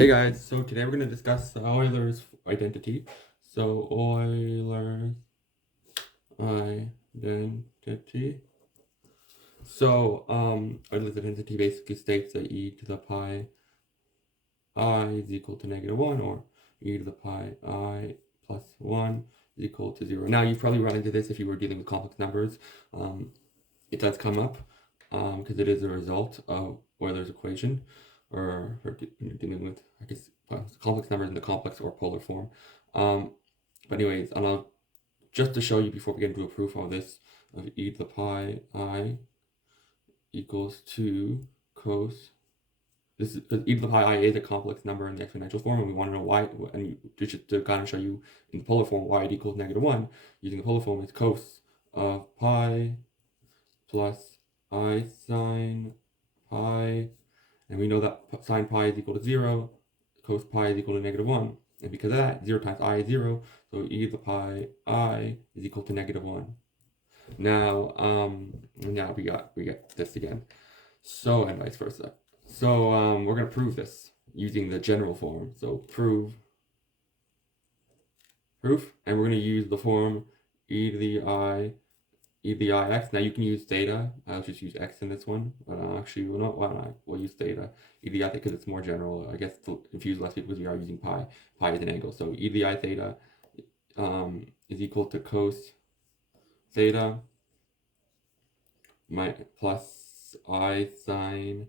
Hey guys, so today we're going to discuss Euler's identity. So Euler's identity. Euler's identity basically states that e to the pi I is equal to -1, or e to the pi I plus 1 is equal to 0. Now, you've probably run into this if you were dealing with complex numbers. It does come up because it is a result of Euler's equation, or dealing with, I guess, complex numbers in the complex or polar form. But anyways, just to show you before we get into a proof of this, of e to the pi I equals 2 cos. This is because e to the pi I is a complex number in the exponential form, and we want to know why, and just to kind of show you in the polar form why it equals -1, using the polar form is cos of pi plus I sine pi, and we know that sine pi is equal to 0, cos pi is equal to -1, and because of that, 0 times I is 0, so e to the pi I is equal to -1. Now, now we got this again. So, and vice versa. So, we're going to prove this using the general form. So, proof, and we're going to use the form e to the I x. Now you can use theta. I'll just use x in this one. Actually, we'll not. Why not? We'll use theta. E to the I because it's more general. I guess to confuse less people because we are using pi. Pi is an angle. So e to the I theta is equal to cos theta plus I sine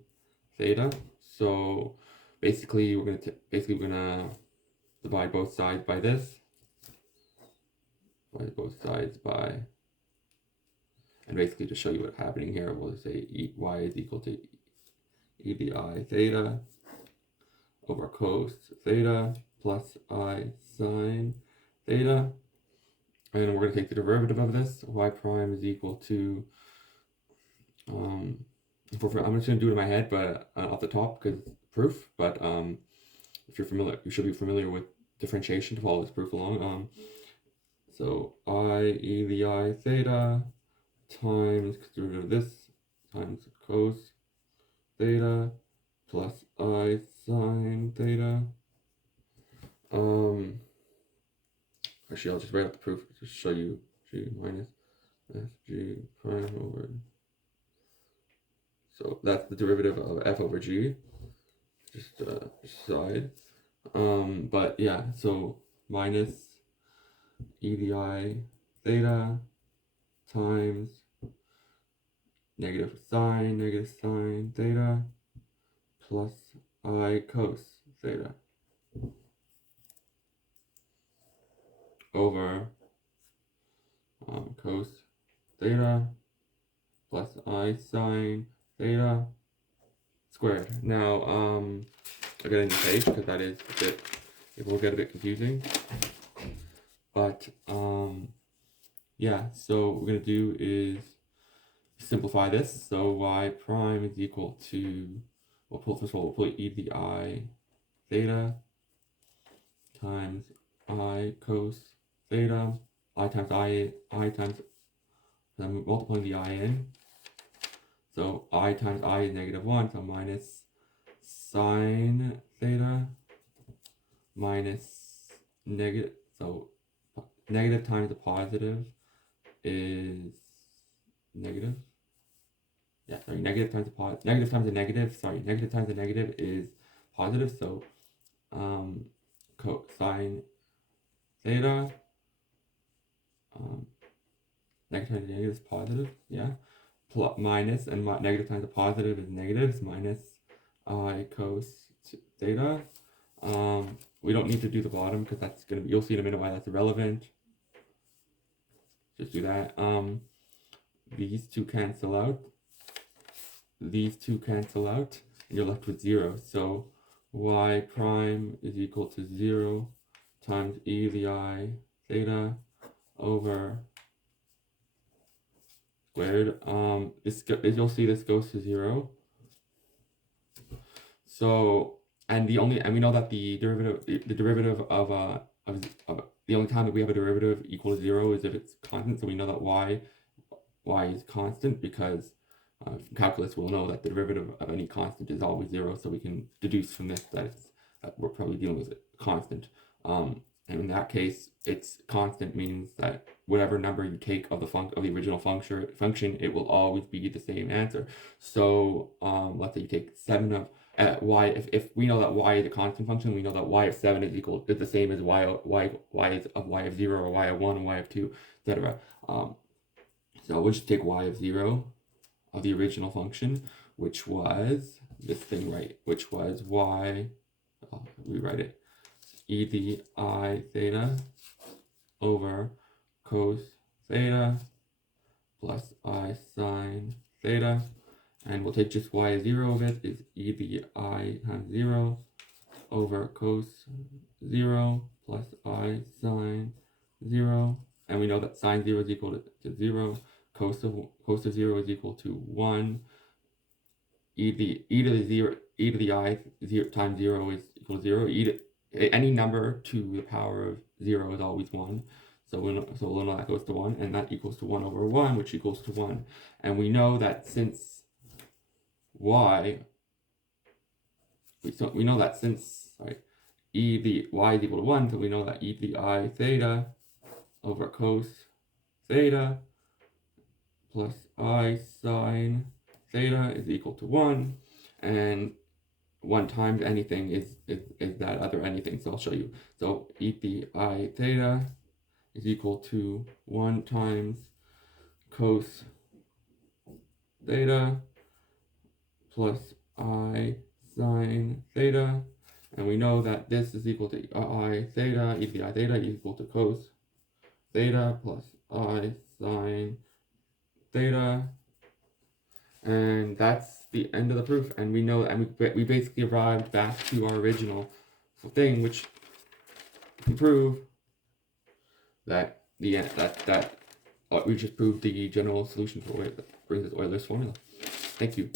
theta. So basically, we're gonna divide both sides by this. Divide both sides by. And basically, to show you what's happening here, we'll say y is equal to e to the I theta over cos theta plus I sine theta. And we're going to take the derivative of this. Y prime is equal to, I'm just going to do it in my head, but off the top because it's proof. But if you're familiar, you should be familiar with differentiation to follow this proof along. So I e to the I theta times derivative of this times cos theta plus I sine theta. Actually, I'll just write out the proof to show you g minus fg prime over. So that's the derivative of f over g, just side. But yeah, so minus e to the I theta times negative sine theta plus I cos theta over cos theta plus I sine theta squared. Now, I'll get a new page because that is a bit, it will get a bit confusing. But, yeah, so what we're going to do is simplify this. So y prime is equal to, first of all, we'll put e to the I theta times I cos theta, I times I'm multiplying the I in. So I times I is -1, so minus sine theta minus negative, so negative times the positive is negative. Yeah, sorry, negative times the negative is positive, so cosine theta, negative times the negative is positive, yeah, plus minus, and negative times the positive is negative, is minus I cos theta. We don't need to do the bottom because that's gonna be, you'll see in a minute why that's irrelevant. Just do that. These two cancel out, and you're left with 0. So y prime is equal to 0 times e to the I theta over squared. You'll see this goes to 0. So, and we know that the derivative of the only time that we have a derivative equal to 0 is if it's constant. So we know that y is constant because from calculus we'll know that the derivative of any constant is always 0. So we can deduce from this that it's we're probably dealing with a constant. And in that case, it's constant means that whatever number you take of the original function, it will always be the same answer. So let's say you take 7 of y. If we know that y is a constant function, we know that y of 7 is the same as y of 0 or y of 1 and y of 2, etc. So we'll just take y of 0 of the original function, which was this thing, right? Which was y. I'll rewrite it. E to the I theta over cos theta plus I sine theta. And we'll take just y of 0 of it is e to the I times 0 over cos 0 plus I sine 0. And we know that sine 0 is equal to 0. Cos of 0 is equal to 1. E to the I times 0 is equal to 0. Any number to the power of 0 is always 1. So we'll know that goes to 1, and that equals to 1 over 1, which equals to 1. And we know that since y, we know that since, sorry, y is equal to 1, so we know that e to the I theta over cos theta plus I sine theta is equal to 1. And 1 times anything is that other anything. So I'll show you. So e to the I theta is equal to 1 times cos theta plus I sine theta. And we know that this is equal to I theta, e to the I theta is equal to cos theta plus I sine theta. And that's the end of the proof. And we know, and we basically arrived back to our original thing, which can prove that we just proved the general solution for it that brings us Euler's formula. Thank you.